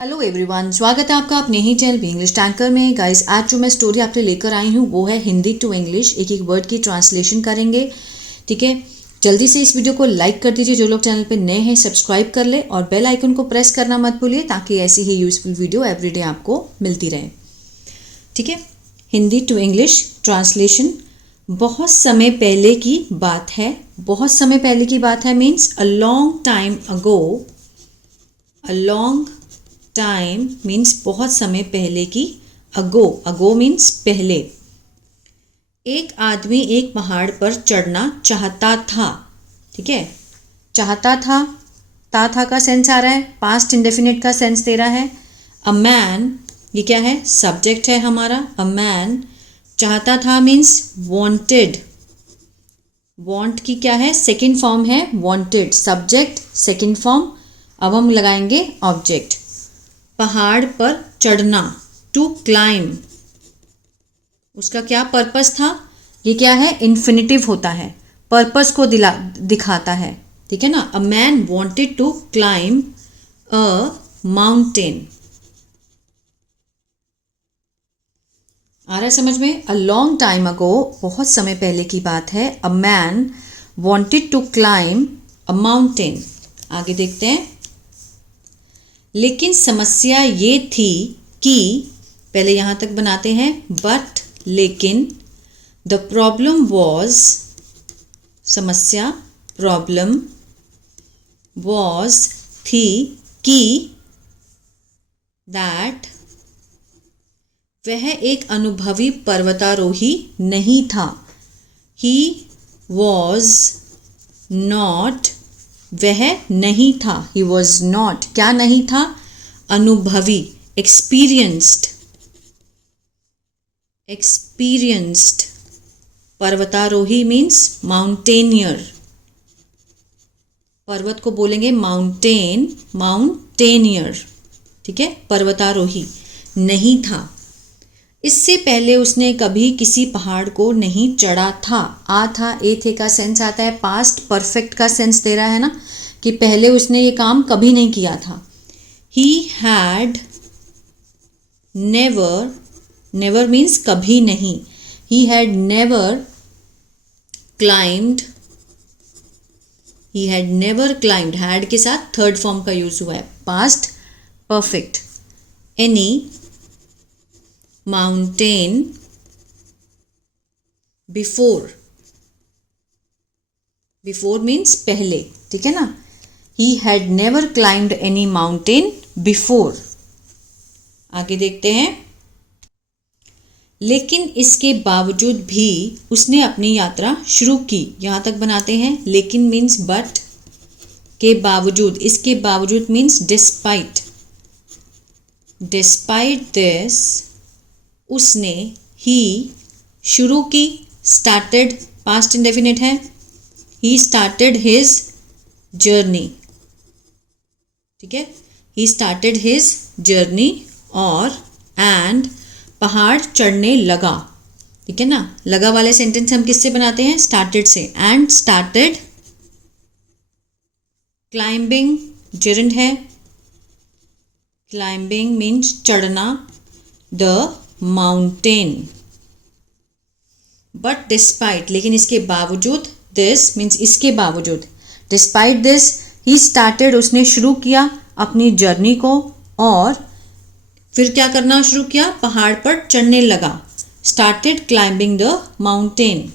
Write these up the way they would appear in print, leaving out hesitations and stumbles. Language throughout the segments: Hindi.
हेलो एवरीवन, स्वागत है आपका अपने ही चैनल भी इंग्लिश टैंकर में। गाइस, आज जो मैं स्टोरी आपके लेकर आई हूँ वो है हिंदी टू इंग्लिश। एक एक वर्ड की ट्रांसलेशन करेंगे, ठीक है। जल्दी से इस वीडियो को लाइक कर दीजिए, जो लोग चैनल पे नए हैं सब्सक्राइब कर ले और बेल आइकन को प्रेस करना मत भूलिए ताकि ऐसी ही यूजफुल वीडियो एवरीडे आपको मिलती रहे, ठीक है। Hindi to English translation. बहुत समय पहले की बात है। बहुत समय पहले की बात है means a long time ago. A long time means बहुत समय पहले की। अगो, अगो मीन्स पहले। एक आदमी एक पहाड़ पर चढ़ना चाहता था, ठीक है। चाहता था, था का सेंस आ रहा है, पास्ट इंडेफिनिट का सेंस दे रहा है। अ मैन, ये क्या है, सब्जेक्ट है हमारा। अ मैन चाहता था मीन्स वांटेड। वांट की क्या है, सेकंड फॉर्म है वांटेड। Subject second form. अब हम लगाएंगे ऑब्जेक्ट। पहाड़ पर चढ़ना, टू क्लाइम, उसका क्या पर्पस था। ये क्या है, इन्फिनिटिव होता है, पर्पस को दिखाता है, ठीक है ना। A man wanted to climb a mountain. आ रहा है समझ में। अ लॉन्ग टाइम अगो, बहुत समय पहले की बात है। A man wanted to climb a mountain. आगे देखते हैं। लेकिन समस्या ये थी कि, पहले यहाँ तक बनाते हैं, बट लेकिन। द प्रॉब्लम वॉज, समस्या, प्रॉब्लम, वॉज थी कि, दैट वह एक अनुभवी पर्वतारोही नहीं था। ही वॉज नॉट, वह नहीं था। ही वॉज नॉट, क्या नहीं था, अनुभवी, एक्सपीरियंस्ड। एक्सपीरियंस्ड पर्वतारोही मीन्स माउंटेनियर। पर्वत को बोलेंगे माउंटेन, माउंटेनियर, ठीक है। पर्वतारोही नहीं था। इससे पहले उसने कभी किसी पहाड़ को नहीं चढ़ा था। आ था, ए थे का सेंस आता है, पास्ट परफेक्ट का सेंस दे रहा है ना, कि पहले उसने ये काम कभी नहीं किया था। He had never, never means कभी नहीं। He had never climbed, he had never climbed, had के साथ थर्ड फॉर्म का यूज हुआ है, past perfect. Any mountain before, before means पहले, ठीक है ना। He had never climbed any mountain before. आगे देखते हैं। लेकिन इसके बावजूद भी उसने अपनी यात्रा शुरू की। यहां तक बनाते हैं। लेकिन मीन्स बट, के बावजूद, इसके बावजूद मीन्स डिस्पाइट। डिस्पाइट दिस, उसने, ही शुरू की, स्टार्टेड पास्ट इंडेफिनिट है। ही स्टार्टेड हिज जर्नी, ठीक है। ही स्टार्टेड हिज जर्नी, और एंड पहाड़ चढ़ने लगा, ठीक है ना। लगा वाले सेंटेंस हम किससे बनाते हैं, स्टार्टेड से। एंड स्टार्टेड क्लाइंबिंग, जेरेंड है। क्लाइंबिंग मीन्स चढ़ना, द माउंटेन। बट डिस्पाइट, लेकिन इसके बावजूद, दिस मीन्स इसके बावजूद, डिस्पाइट दिस ही स्टार्टेड, उसने शुरू किया अपनी जर्नी को, और फिर क्या करना शुरू किया, पहाड़ पर चढ़ने लगा। Started climbing the mountain.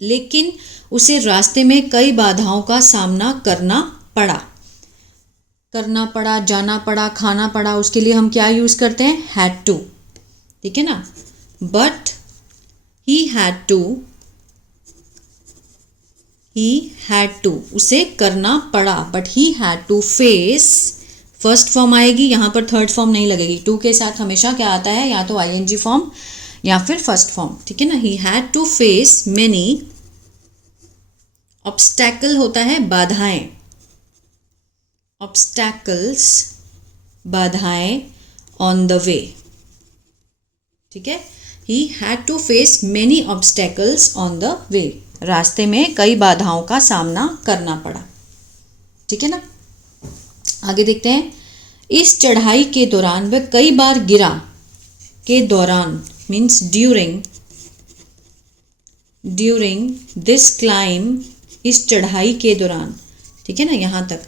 लेकिन उसे रास्ते में कई बाधाओं का सामना करना पड़ा। करना पड़ा, जाना पड़ा, खाना पड़ा, उसके लिए हम क्या यूज करते हैं, हैड टू, ठीक है ना। But he had to, he had to, उसे करना पड़ा, but he had to face, first form आएगी, यहां पर थर्ड फॉर्म नहीं लगेगी। टू के साथ हमेशा क्या आता है, या तो आईएनजी फॉर्म या फिर फर्स्ट फॉर्म, ठीक है ना। He had to face many, obstacle होता है बाधाएं, ऑब्स्टैकल्स, बाधाएं, ऑन द वे, ठीक है। He had to face many obstacles on the way, रास्ते में कई बाधाओं का सामना करना पड़ा, ठीक है ना। आगे देखते हैं। इस चढ़ाई के दौरान वह कई बार गिरा, के दौरान मीन्स ड्यूरिंग दिस क्लाइंब, इस चढ़ाई के दौरान, ठीक है ना, यहाँ तक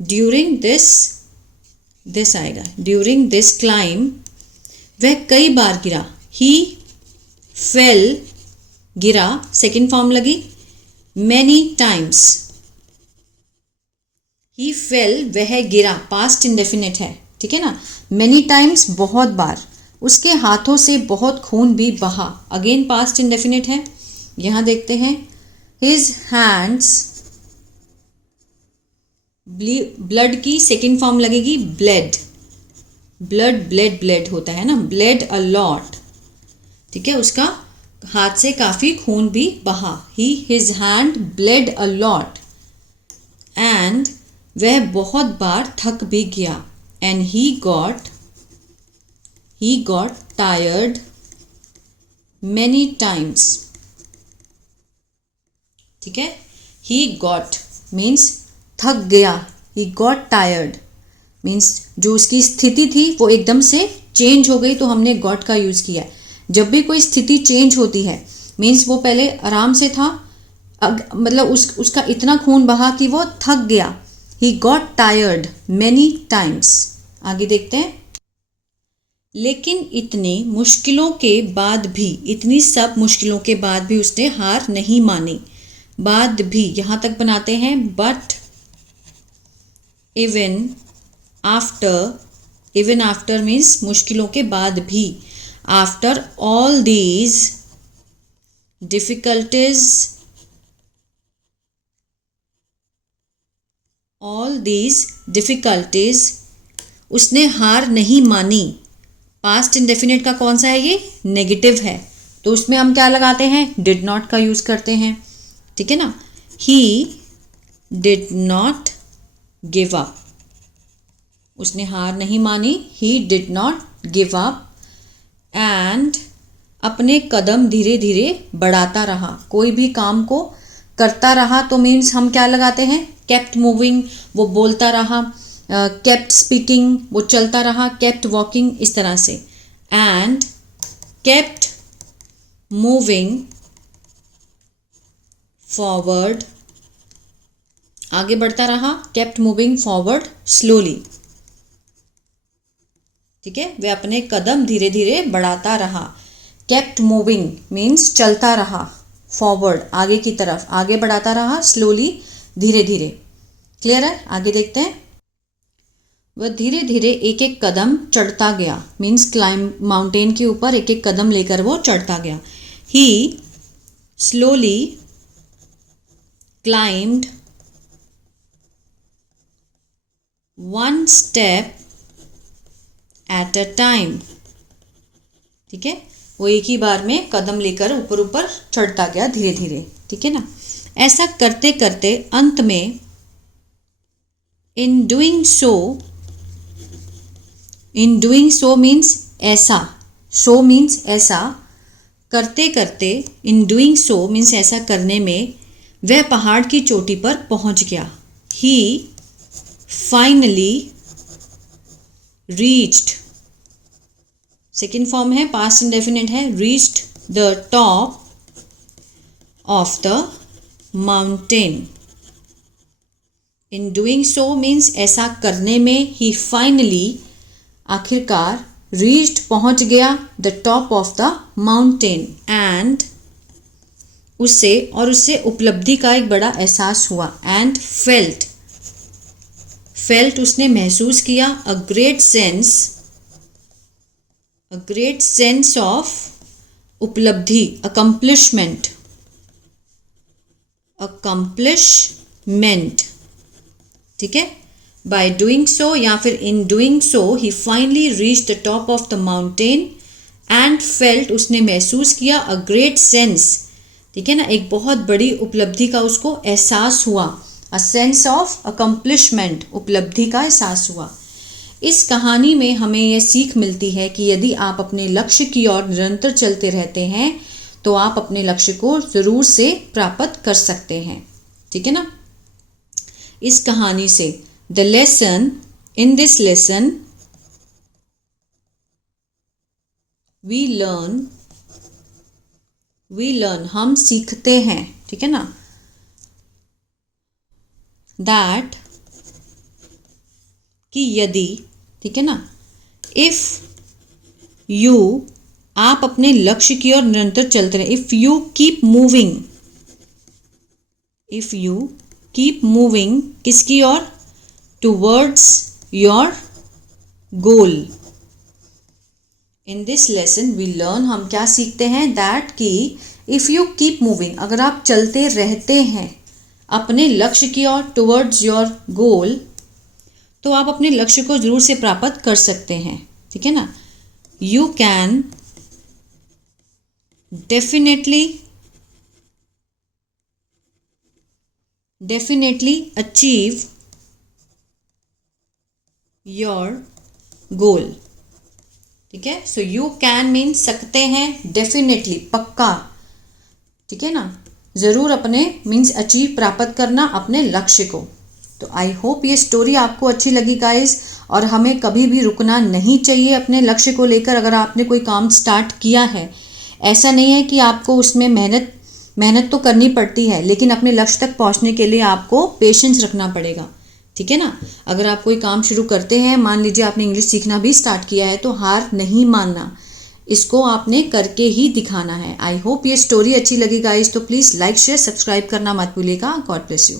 ड्यूरिंग दिस आएगा, ड्यूरिंग दिस क्लाइंब वह कई बार गिरा, ही फेल गिरा, सेकेंड फॉर्म लगी, मैनी टाइम्स, ही फेल वह गिरा, पास्ट इंडेफिनिट है, ठीक है ना, मैनी टाइम्स बहुत बार, उसके हाथों से बहुत खून भी बहा, अगेन पास्ट इंडेफिनिट है। यहाँ देखते हैं हिज हैंड्स, ब्लड की सेकेंड फॉर्म लगेगी ब्लेड, ब्लड होता है ना, ब्लेड अ लॉट, ठीक है, उसका हाथ से काफ़ी खून भी बहा, his hand blade a lot, and वह बहुत बार थक भी गया, and he got tired many times, ठीक है, ही गॉट मीन्स थक गया, ही गॉट टायर्ड मीन्स जो उसकी स्थिति थी वो एकदम से चेंज हो गई, तो हमने गॉट का यूज़ किया है। जब भी कोई स्थिति चेंज होती है मीन्स वो पहले आराम से था, मतलब उसका इतना खून बहा कि वो थक गया, he got tired many times. आगे देखते हैं, लेकिन इतनी मुश्किलों के बाद भी, इतनी सब मुश्किलों के बाद भी उसने हार नहीं मानी, बाद भी यहाँ तक बनाते हैं, बट इवन आफ्टर मीन्स मुश्किलों के बाद भी, आफ्टर ऑल दीज डिफिकल्टीज उसने हार नहीं मानी। पास्ट इंडेफिनिट का कौन सा है, ये नेगेटिव है, तो उसमें हम क्या लगाते हैं, डिड नॉट का यूज करते हैं, ठीक है ना, he did not give up, उसने हार नहीं मानी, he did not give up, and अपने कदम धीरे धीरे बढ़ाता रहा, कोई भी काम को करता रहा तो मीन्स हम क्या लगाते हैं, केप्ट मूविंग, वो बोलता रहा, केप्ट स्पीकिंग, वो चलता रहा, केप्ट वॉकिंग, इस तरह से, एंड केप्ट मूविंग फॉरवर्ड, आगे बढ़ता रहा, केप्ट मूविंग फॉरवर्ड स्लोली, ठीक है, वह अपने कदम धीरे धीरे बढ़ाता रहा, केप्ट मूविंग मीन्स चलता रहा, फॉरवर्ड आगे की तरफ, आगे बढ़ाता रहा, स्लोली धीरे धीरे, क्लियर है। आगे देखते हैं, वह धीरे धीरे एक एक कदम चढ़ता गया, मीन्स क्लाइंब, माउंटेन के ऊपर एक एक कदम लेकर वो चढ़ता गया, he slowly climbed one step at a time, ठीक है, वो एक ही बार में कदम लेकर ऊपर ऊपर चढ़ता गया धीरे धीरे, ठीक है ना। ऐसा करते करते अंत में, इन डूइंग सो मीन्स ऐसा, सो मीन्स ऐसा, करते करते, इन डूइंग सो मीन्स ऐसा करने में, वह पहाड़ की चोटी पर पहुंच गया, ही फाइनली रीच्ड, सेकेंड फॉर्म है, पास्ट इंडेफिनिट है, reached the top of the mountain. In doing so means ऐसा करने में, ही फाइनली आखिरकार, रीच्ड पहुंच गया, the top of the mountain, and उससे उपलब्धि का एक बड़ा एहसास हुआ, एंड फेल्ट उसने महसूस किया, अ ग्रेट सेंस ऑफ उपलब्धि, अकम्प्लिशमेंट, ठीक है, बाय डूइंग सो या फिर in doing so, he finally reach the top of the mountain, and felt उसने महसूस किया, अ ग्रेट सेंस, ठीक है ना, एक बहुत बड़ी उपलब्धि का उसको एहसास हुआ, अ सेंस ऑफ अकम्प्लिशमेंट, उपलब्धि का एहसास हुआ। इस कहानी में हमें यह सीख मिलती है कि यदि आप अपने लक्ष्य की ओर निरंतर चलते रहते हैं तो आप अपने लक्ष्य को ज़रूर से प्राप्त कर सकते हैं, ठीक है ना। इस कहानी से the lesson in this lesson we learn हम सीखते हैं, ठीक है ना, दैट कि यदि, ठीक है ना, इफ यू आप अपने लक्ष्य की ओर निरंतर चलते रहे, इफ यू कीप मूविंग किसकी ओर, towards your goal. In this lesson we learn हम क्या सीखते हैं, दैट कि इफ यू कीप मूविंग अगर आप चलते रहते हैं अपने लक्ष्य की ओर, टूवर्ड्स योर गोल, तो आप अपने लक्ष्य को जरूर से प्राप्त कर सकते हैं, ठीक है ना। You can definitely achieve your goal, ठीक है। सो यू कैन मीन सकते हैं, डेफिनेटली पक्का, ठीक है ना, जरूर अपने मीन्स अचीव प्राप्त करना अपने लक्ष्य को। तो आई होप ये स्टोरी आपको अच्छी लगी गाइस, और हमें कभी भी रुकना नहीं चाहिए अपने लक्ष्य को लेकर। अगर आपने कोई काम स्टार्ट किया है, ऐसा नहीं है कि आपको उसमें मेहनत तो करनी पड़ती है, लेकिन अपने लक्ष्य तक पहुंचने के लिए आपको पेशेंस रखना पड़ेगा, ठीक है ना। अगर आप कोई काम शुरू करते हैं, मान लीजिए आपने इंग्लिश सीखना भी स्टार्ट किया है, तो हार नहीं मानना, इसको आपने करके ही दिखाना है। आई होप ये स्टोरी अच्छी लगी गाइस, तो प्लीज़ लाइक शेयर सब्सक्राइब करना मत भूलिएगा। God bless you.